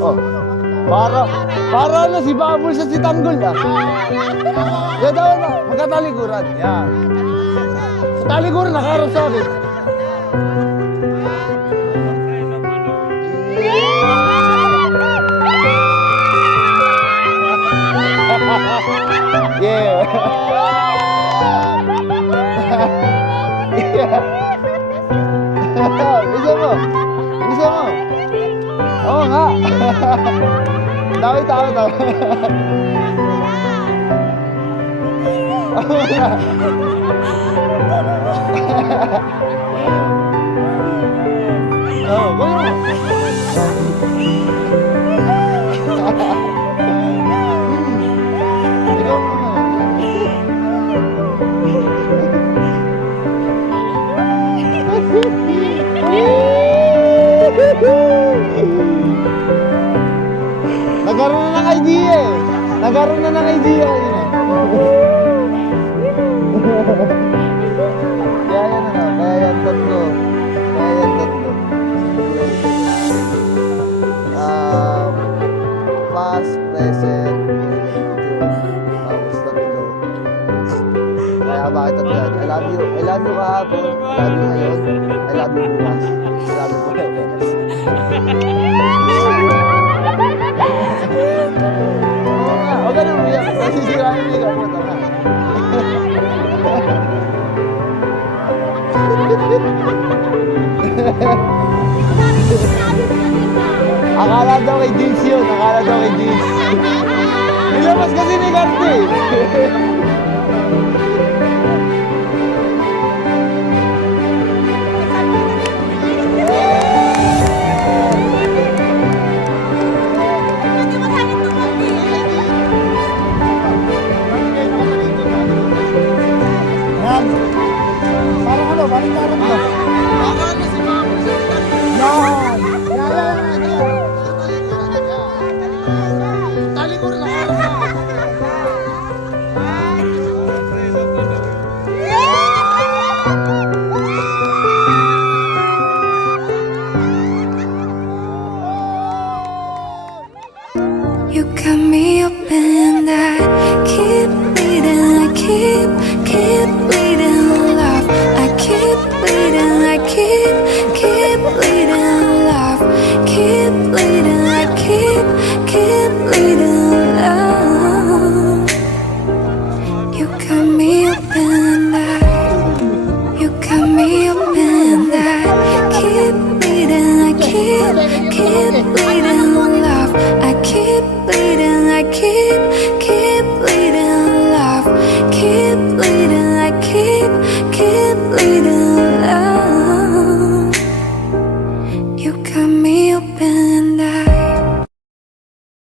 Oh. Para ano si Bubble sa si Tanggol ah. Yan daw na, magkatalikuran. Yan. Sa talikuran, nakaharap sa akin. Yeah. Yeah. Bisa mo. Bisa mo. Oo nga. Dami tao. Oo nga. Oo, gano'n. Ikaw mo nga. Nagkaroon na ng idea eh. Nagkaroon na ng idea yun eh. Kaya yan ano, kaya yan tatlo. Past, present, future. Tapos tatlo. Kaya bakit tatlo yan? I love you kahapon. I love you ngayon. I love you bukas. I love you forever. Huwag ka nang umiyak. Masisirain mo yung ako. Akala daw kay Jeans yun. Nilabas kasi ni Karte. You got me up and I keep bleeding, I keep bleeding love. I keep bleeding, I keep bleeding love. Keep bleeding, I keep bleeding love. You got me up and you got me up and I keep bleeding, I keep bleeding.